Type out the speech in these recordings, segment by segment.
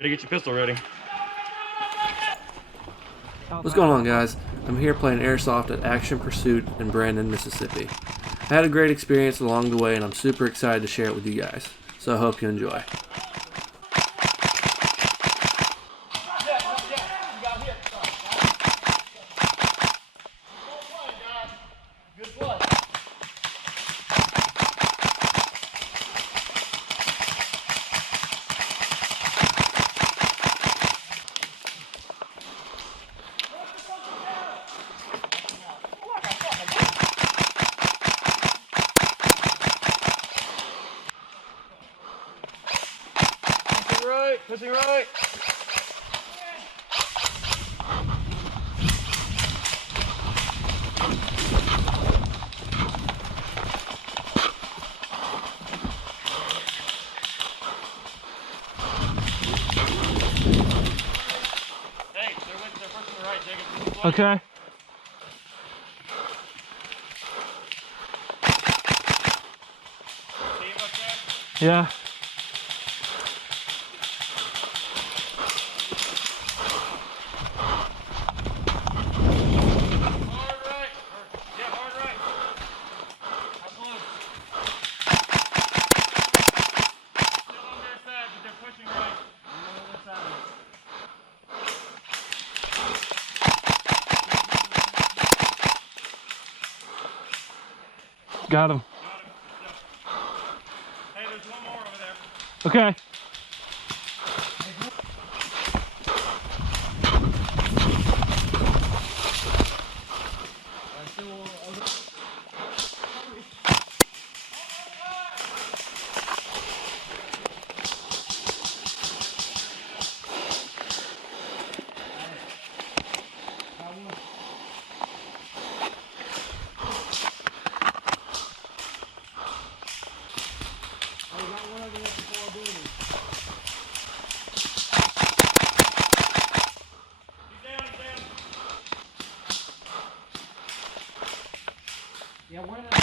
Gotta get your pistol ready. What's going on, guys? I'm here playing Airsoft at Action Pursuit in Brandon, Mississippi. I had a great experience along the way and I'm super excited to share it with you guys. So I hope you enjoy. Pushing right. Hey, they're pushing the right, Jacob. Okay. Team up there? Yeah. Got him. Hey, there's one more over there. Okay. Yeah, where the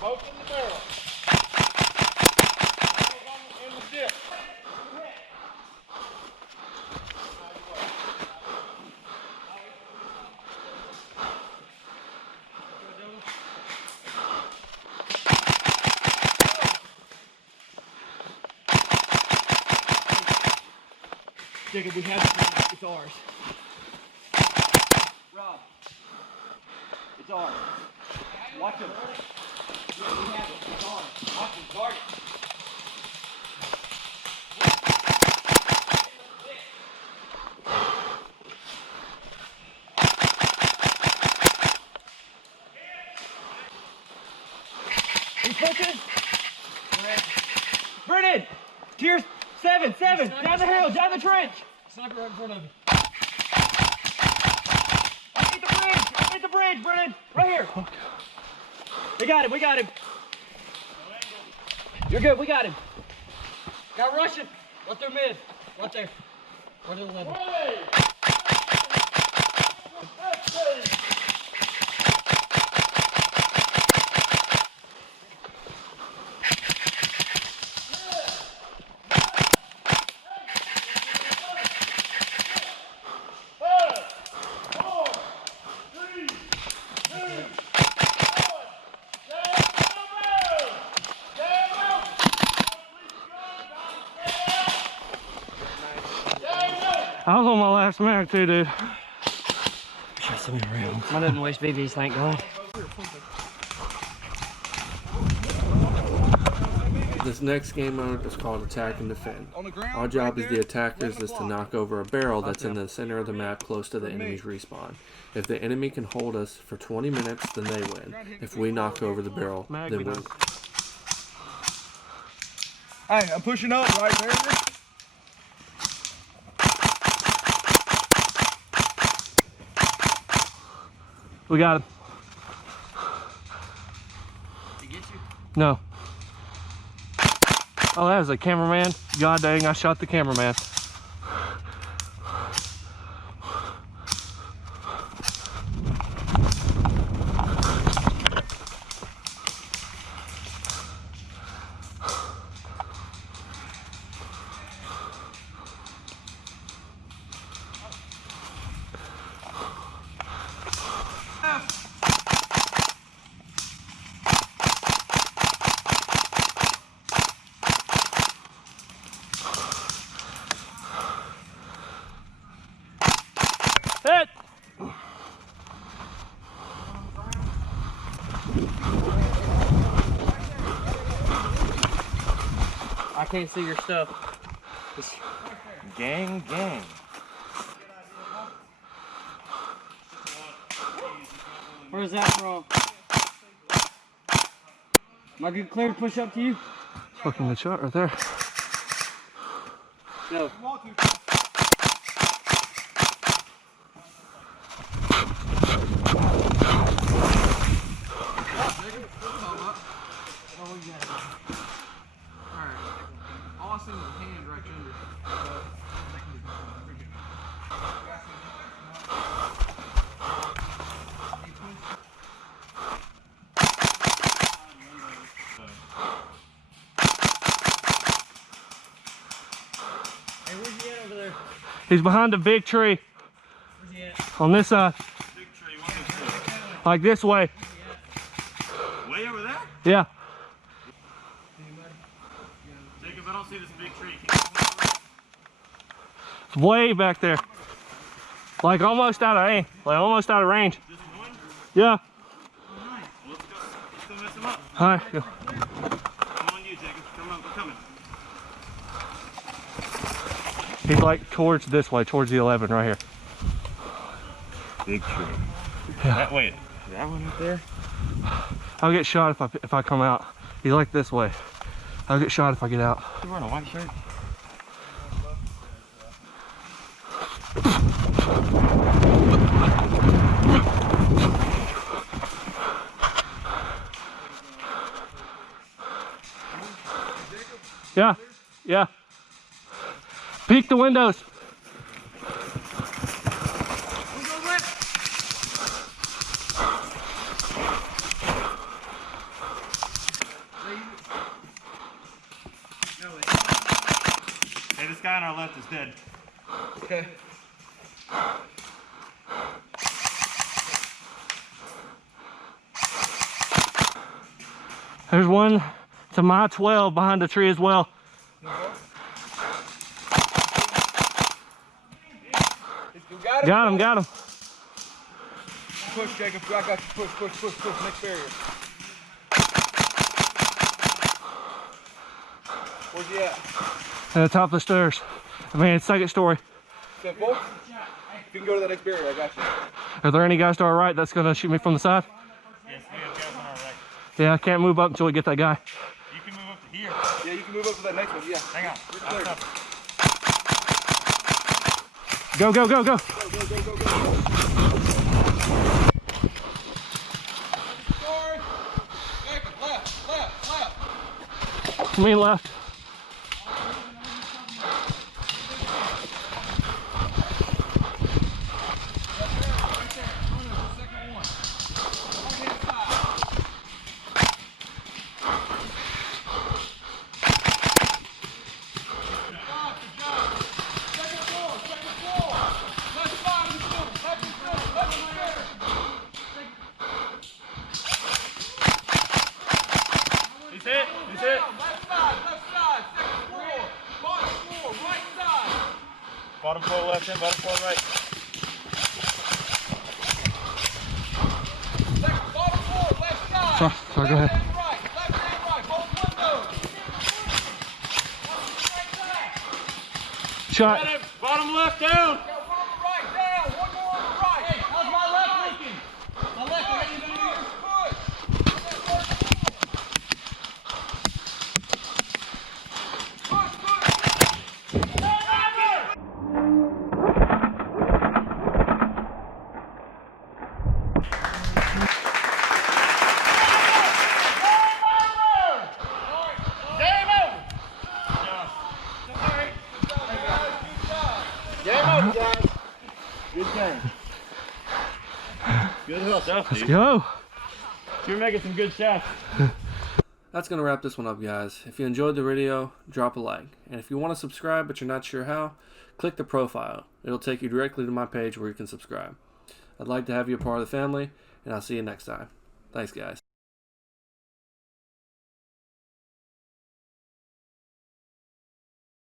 Both in the barrel. In the dip. Jacob, we have it. It's ours. Rob, it's ours. Watch him. Yeah, we have it. It's ours. Watch him. Guard it. He's pushing. Brennan! Tier 7, down the hill, down the trench. Sniper right in front of you. Underneath the bridge, Brennan. Right here. We got him. You're good, we got him. Got Russian. Right there mid. Right there. Right to the level. I was on my last mag too, dude. Shot so many rounds. I didn't waste BBs, thank God. This next game mode is called Attack and Defend. On the ground, Our job right as the there. attackers is to knock over a barrel that's in the center of the map close to the enemy's respawn. If the enemy can hold us for 20 minutes, then they win. If we knock over the barrel, then we win. Hey, I'm pushing up right there. We got him. Did he get you? No. Oh, that was a cameraman. God dang, I shot the cameraman. Hit! I can't see your stuff. Gang, gang. Where's that from? Am I good clear to push up to you? Fucking the shot right there. No. All I see was a hand right under. Hey, where's he at over there? He's behind a big tree. Where's he at? On this side. Big tree, one Like this way. way over there. Yeah. Jacob, I don't see this big tree. Can you come over? It's way back there. Like almost out of aim. Like almost out of range. This one? Yeah. Well, let's go mess him up. Alright. Come on you, Jacob. Come on, we're coming. He's like towards this way, towards the 11 right here. Big tree. Yeah. That, wait, that one up there? I'll get shot if I come out. He's like this way. I'll get shot if I get out. You wearing a white shirt? Yeah. Yeah. Peek the windows. Hey, this guy on our left is dead. Okay. There's one to my 12 behind the tree as well. Got him, got him. Push, Jacob. I got you. Push, push, push, push. Next barrier. Where's he at? At the top of the stairs. I mean, it's second story. Step forward. If you can go to that next barrier, I got you. Are there any guys to our right that's gonna shoot me from the side? Yes, we have guys on our right. Yeah, I can't move up until we get that guy. You can move up to here. Yeah, you can move up to that next one. Yeah. Hang on. You're I'll clear. cover. Go, go, go, go. Go, go, go, go, go. Sorry. Jacob, left, left, left. Me left. He's hit. He's hit. Left side, second floor. Bottom floor, right side. Bottom floor left and bottom floor right. Second, bottom floor, left side. Sorry, go ahead. Left and right, both windows. shot. Bottom left down. Go bottom right down. One more on the right. Hey, how's my left looking? My left, are you gonna use push? Push, push. Good game. Good hustle. Let's go. You're making some good shots. That's going to wrap this one up, guys. If you enjoyed the video, drop a like. And if you want to subscribe but you're not sure how, click the profile. It'll take you directly to my page where you can subscribe. I'd like to have you a part of the family, and I'll see you next time. Thanks, guys.